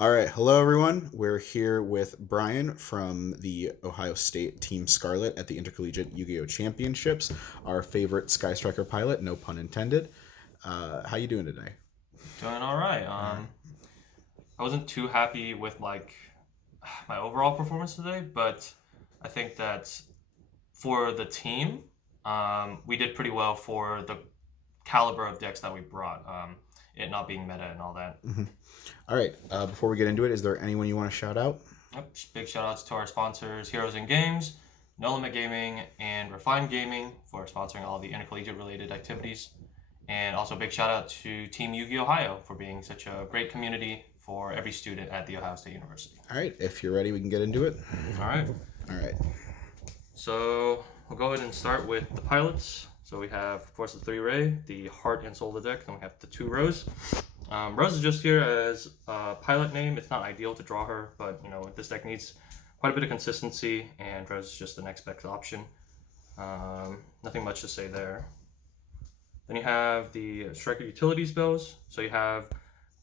All right, hello everyone. We're here with Brian from the Ohio State Team Scarlet at the Intercollegiate Yu-Gi-Oh Championships. Our favorite Sky Striker pilot, no pun intended. How you doing today? Doing all right. I wasn't too happy with my overall performance today, but I think that for the team, we did pretty well for the caliber of decks that we brought. It not being meta and all that. Mm-hmm. All right. Before we get into it, is there anyone you want to shout out? Yep. Big shout outs to our sponsors, Heroes in Games, No Limit Gaming, and Refined Gaming for sponsoring all the intercollegiate related activities. And also big shout out to Team Yugi-Ohio for being such a great community for every student at The Ohio State University. All right. If you're ready, we can get into it. All right. All right. So we'll go ahead and start with the pilots. So we have, of course, the 3-ray, the heart and soul of the deck. Then we have the 2 Rose. Rose is just here as a pilot name. It's not ideal to draw her, but this deck needs quite a bit of consistency, and Rose is just the next best option. Nothing much to say there. Then you have the Striker utility spells. So you have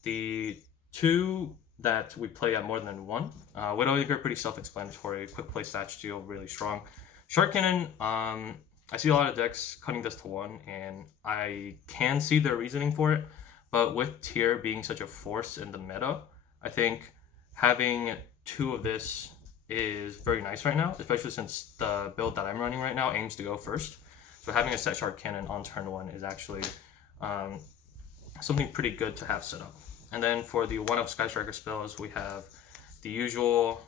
the 2 that we play at more than 1. Widowmaker, pretty self-explanatory. Quick play stat steal, really strong. Shark Cannon, I see a lot of decks cutting this to 1, and I can see their reasoning for it. But with tier being such a force in the meta, I think having 2 of this is very nice right now, especially since the build that I'm running right now aims to go first. So having a set Shark Cannon on turn 1 is actually something pretty good to have set up. And then for the 1 of Sky Striker spells, we have the usual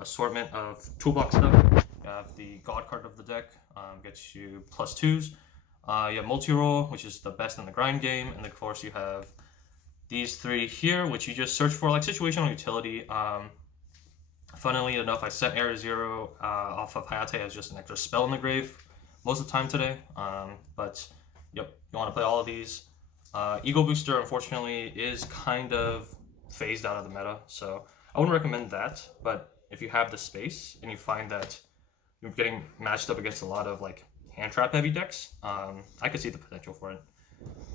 assortment of toolbox stuff. You have the God card of the deck, gets you +2s. You have multi-roll, which is the best in the grind game. And of course you have these 3 here, which you just search for like situational utility. Funnily enough, I set Era Zero off of Hayate as just an extra spell in the grave most of the time today. But yep, you want to play all of these. Ego Booster, unfortunately, is kind of phased out of the meta, so I wouldn't recommend that. But if you have the space and you find that you're getting matched up against a lot of like hand trap heavy decks, I could see the potential for it.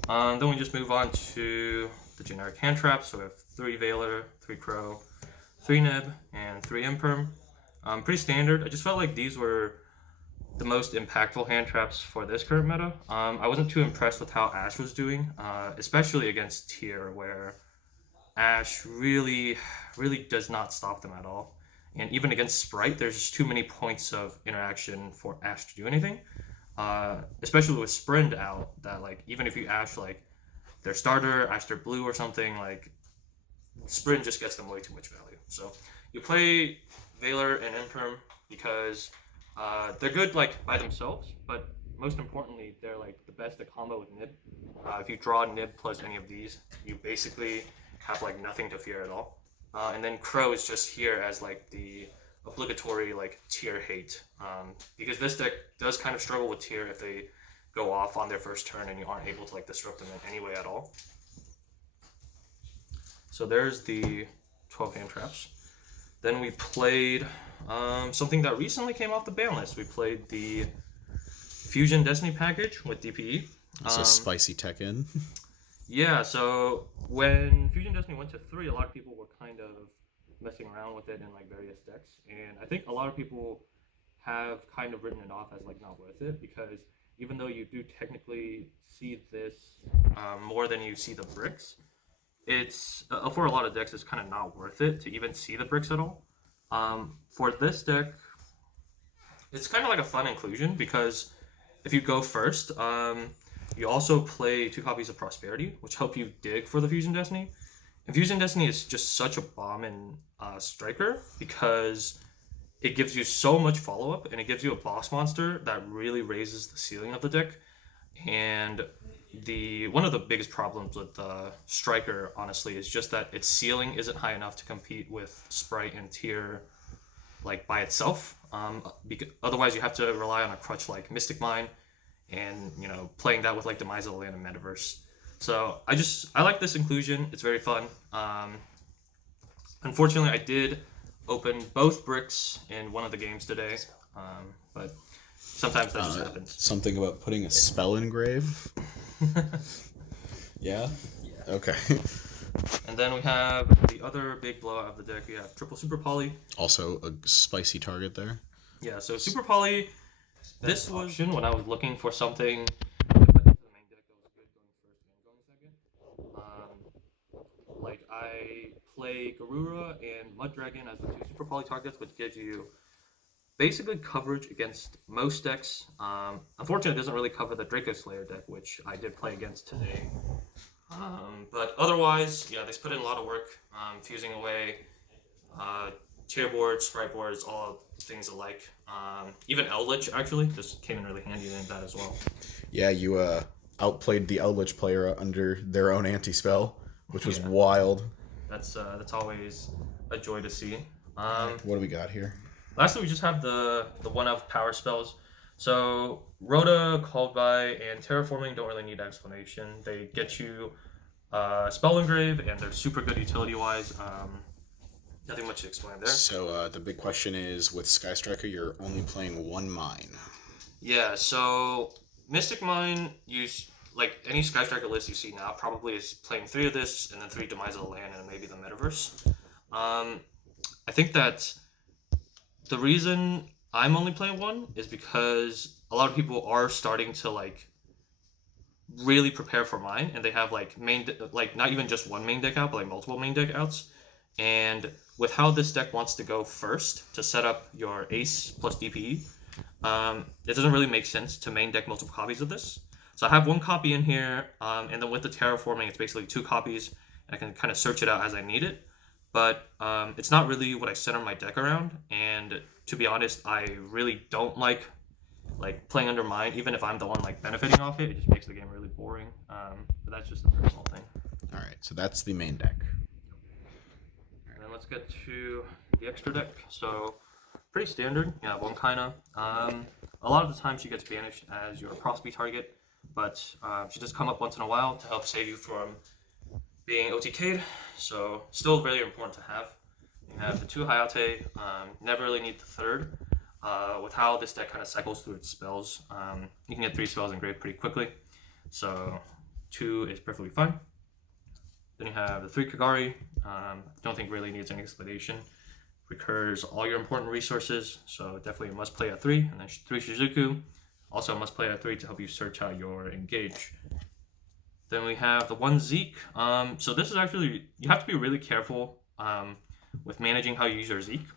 Then we just move on to the generic hand traps. So we have 3 Veiler, 3 Crow, 3 Neb, and 3 Imperm. Pretty standard. I just felt like these were the most impactful hand traps for this current meta. I wasn't too impressed with how Ash was doing, especially against tier, where Ash really does not stop them at all. And even against Sprite, there's just too many points of interaction for Ash to do anything. Especially with Sprint out, that like even if you Ash like their starter, Ash their blue or something, like Sprint just gets them way too much value. So you play Veiler and Imperm because they're good like by themselves, but most importantly, they're like the best at combo with Nib. If you draw Nib plus any of these, you basically have like nothing to fear at all. And then Crow is just here as like the obligatory like tier hate, because this deck does kind of struggle with tier if they go off on their first turn and you aren't able to like disrupt them in any way at all. So there's the 12 hand traps. Then we played something that recently came off the ban list. We played the Fusion Destiny package with DPE. It's a spicy tech in. Yeah, so when Fusion Destiny went to 3, a lot of people were kind of messing around with it in like various decks, and I think a lot of people have kind of written it off as like not worth it, because even though you do technically see this more than you see the bricks, it's for a lot of decks it's kind of not worth it to even see the bricks at all. For this deck, it's kind of like a fun inclusion, because if you go first, you also play 2 copies of Prosperity, which help you dig for the Fusion Destiny. And Fusion Destiny is just such a bomb in Striker, because it gives you so much follow-up, and it gives you a boss monster that really raises the ceiling of the deck. And one of the biggest problems with Striker, honestly, is just that its ceiling isn't high enough to compete with Sprite and Tier like by itself. Otherwise, you have to rely on a crutch like Mystic Mine, and playing that with like Demise of the Land and Metaverse. So I like this inclusion. It's very fun. Unfortunately, I did open both bricks in one of the games today, but sometimes that just happens. Something about putting a spell in grave. Yeah. Yeah. Okay. And And then we have the other big blowout of the deck. We have triple Super Poly. Also a spicy target there. Yeah, so Super Poly, this was option when I was looking for something to put into the main deck that was good going first and going second. Like, I play Garura and Mud Dragon as the two Super Poly targets, which gives you basically coverage against most decks. Unfortunately, it doesn't really cover the Draco Slayer deck, which I did play against today. But otherwise, yeah, they put in a lot of work, fusing away chairboards, sprite boards, all things alike. Even Eldritch actually just came in really handy in that as well. Yeah, you outplayed the Eldritch player under their own anti-spell, which was wild. That's always a joy to see. What do we got here? Lastly, we just have the one-of power spells. So Rhoda, Called By, and Terraforming don't really need explanation. They get you Spell Engrave, and they're super good utility-wise. Nothing much to explain there. So the big question is, with Sky Striker, you're only playing one mine. Yeah, so Mystic Mine, like any Sky Striker list you see now, probably is playing 3 of this, and then 3 Demise of the Land, and maybe the Metaverse. I think that the reason I'm only playing 1 is because a lot of people are starting to like really prepare for mine, and they have like not even just one main deck out, but like multiple main deck outs. And with how this deck wants to go first to set up your Ace plus DPE, it doesn't really make sense to main deck multiple copies of this. So I have 1 copy in here, and then with the Terraforming, it's basically 2 copies. And I can kind of search it out as I need it. But it's not really what I center my deck around, and to be honest, I really don't like playing under mine, even if I'm the one like benefiting off it. It just makes the game really boring. But that's just a personal thing. All right, so that's the main deck. And then let's get to the extra deck. So pretty standard. You have 1 Kaina. A lot of the time she gets banished as your Prosby target, but she does come up once in a while to help save you from being OTK'd, so still very important to have. You have the 2 Hayate, never really need the 3rd. With how this deck kind of cycles through its spells, you can get 3 spells engraved pretty quickly, so 2 is perfectly fine. Then you have the 3 Kagari, don't think really needs any explanation. Recurs all your important resources, so definitely a must play at 3, and then 3 Shizuku, also a must play at 3 to help you search out your engage. Then we have the 1 Zeke. So this is actually, you have to be really careful with managing how you use your Zeke.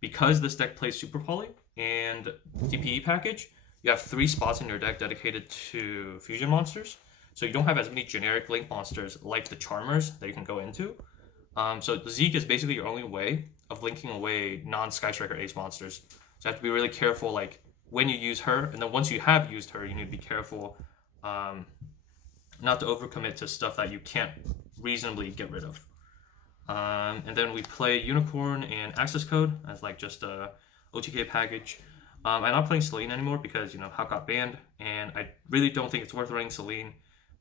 Because this deck plays Super Poly and DPE package, you have 3 spots in your deck dedicated to fusion monsters. So you don't have as many generic link monsters like the Charmers that you can go into. So the Zeke is basically your only way of linking away non-Sky Striker Ace monsters. So you have to be really careful like when you use her, and then once you have used her, you need to be careful not to overcommit to stuff that you can't reasonably get rid of. And then we play Unicorn and Access Code as like just a OTK package. I'm not playing Selene anymore because, you know, Hawk got banned, and I really don't think it's worth running Selene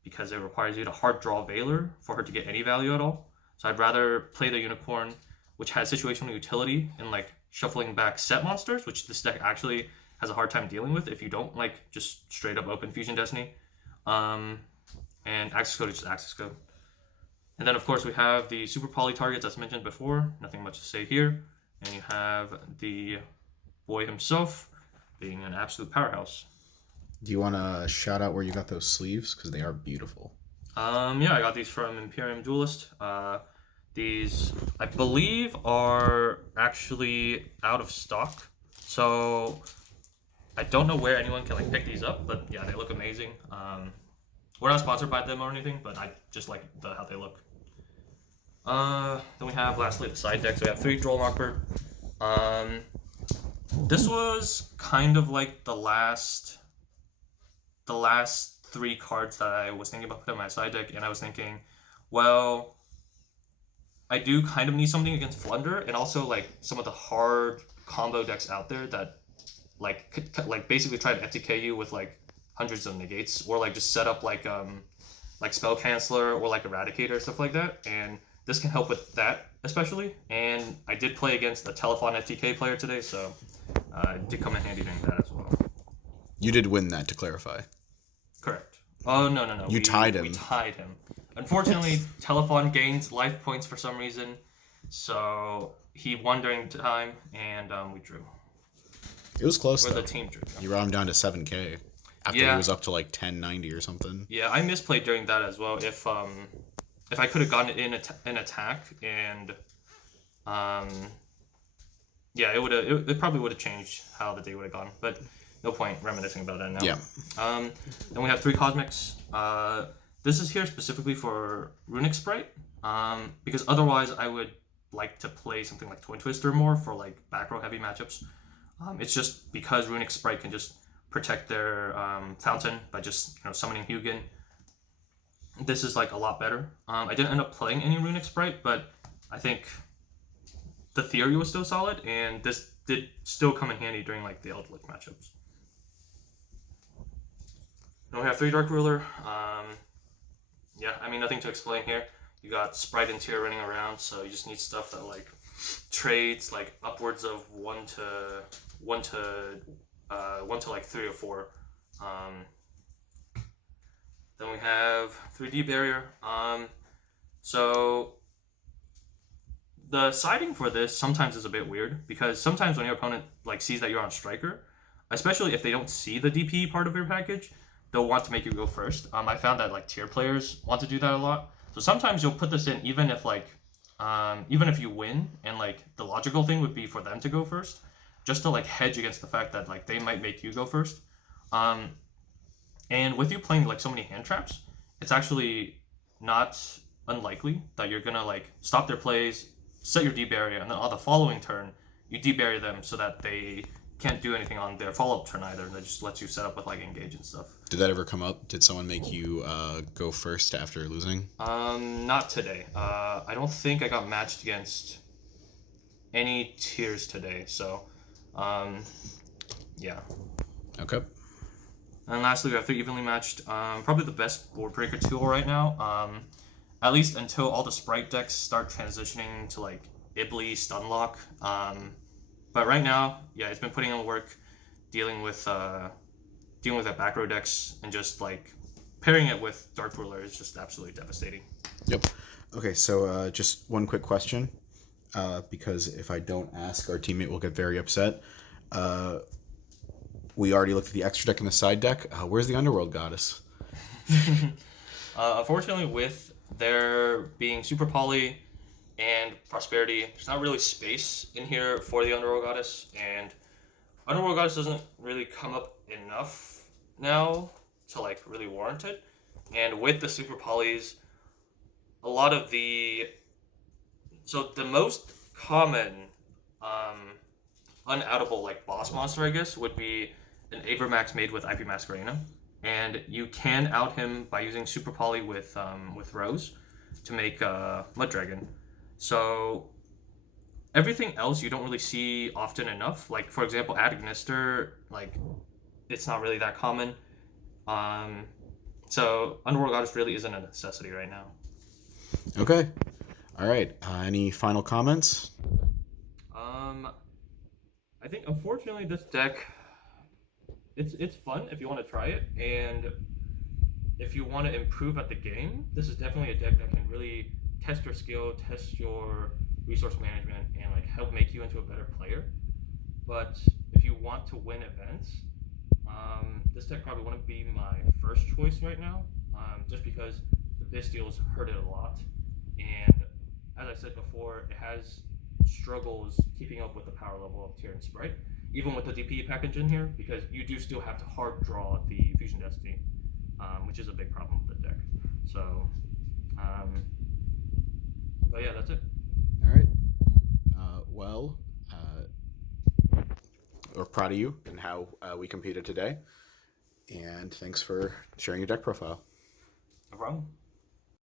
because it requires you to hard draw Veiler for her to get any value at all. So I'd rather play the Unicorn, which has situational utility in like shuffling back set monsters, which this deck actually has a hard time dealing with if you don't like just straight up open Fusion Destiny. And Access Code is just Access Code. And then, of course, we have the Super Poly targets as mentioned before. Nothing much to say here. And you have the boy himself being an absolute powerhouse. Do you want to shout out where you got those sleeves? Because they are beautiful. Yeah, I got these from Imperium Duelist. These, I believe, are actually out of stock. So I don't know where anyone can like pick these up, but yeah, they look amazing. We're not sponsored by them or anything, but I just like how they look. Then we have lastly the side deck. So we have 3 Droll Knocker. This was kind of like the last 3 cards that I was thinking about putting in my side deck, and I was thinking, well, I do kind of need something against Flunder, and also like some of the hard combo decks out there that like basically try to FTK you with like hundreds of negates, or like just set up like Spell Canceller or like Eradicator, stuff like that. And this can help with that especially. And I did play against a Telephone FTK player today, so it did come in handy doing that as well. You did win that, to clarify. Correct. Oh no. You tied him. We tied him. Unfortunately, Telephone gained life points for some reason, so he won during time, and we drew. It was close, Where though. the team drew. You brought him down to 7K after he was up to like 1090 or something. Yeah, I misplayed during that as well. If I could have gotten in an attack and yeah, it probably would have changed how the day would have gone. But no point reminiscing about that now. Yeah. Then we have 3 cosmics. This is here specifically for Runic Sprite. Because otherwise I would like to play something like Twin Twister more for like back row heavy matchups. It's just because Runic Sprite can just protect their fountain by just summoning Hugin. This is like a lot better. I didn't end up playing any Runic Sprite, but I think the theory was still solid, and this did still come in handy during like the Eldritch matchups. Then we have 3 Dark Ruler. Yeah, I mean nothing to explain here. You got Sprite and Tier running around, so you just need stuff that like trades like upwards of 1 to like 3 or 4. Then we have 3D barrier. So the siding for this sometimes is a bit weird, because sometimes when your opponent like sees that you're on striker, especially if they don't see the DP part of your package, they'll want to make you go first. I found that like tier players want to do that a lot. So sometimes you'll put this in even if like even if you win, and like the logical thing would be for them to go first, just to like hedge against the fact that like they might make you go first. And with you playing like so many hand traps, it's actually not unlikely that you're gonna like stop their plays, set your D-barrier, and then on the following turn, you D-barrier them so that they can't do anything on their follow-up turn either. That just lets you set up with like engage and stuff. Did that ever come up? Did someone make you go first after losing? Not today. I don't think I got matched against any tiers today, so yeah. Okay. And lastly, we have 3 evenly matched. Probably the best board breaker tool right now. At least until all the Sprite decks start transitioning to like Ibly, Stunlock. But right now, yeah, it's been putting in work dealing with that back row decks, and just like pairing it with Dark Ruler is just absolutely devastating. Yep. Okay, so just one quick question, because if I don't ask, our teammate will get very upset. We already looked at the extra deck and the side deck. Where's the Underworld Goddess? Unfortunately, with there being Super Poly and Prosperity, there's not really space in here for the Underworld Goddess, and Underworld Goddess doesn't really come up enough now to like really warrant it. And with the Super Polys, a lot of the most common unoutable like boss monster, I guess, would be an Avermax made with IP Masquerena, and you can out him by using Super Poly with Rose to make Mud Dragon. So everything else you don't really see often enough. Like for example, Agnister, like it's not really that common. So Underworld Goddess really isn't a necessity right now. Okay. All right. Any final comments? I think unfortunately this deck, it's fun if you want to try it, and if you want to improve at the game, this is definitely a deck that can really test your skill, test your resource management, and like help make you into a better player. But if you want to win events, this deck probably wouldn't be my first choice right now, just because the Bystials hurt it a lot, and as I said before, it has struggles keeping up with the power level of Tier and Sprite, even with the DP package in here, because you do still have to hard draw the Fusion Destiny, which is a big problem with the deck. So, but yeah, that's it. All right. We're proud of you and how we competed today, and thanks for sharing your deck profile. No problem.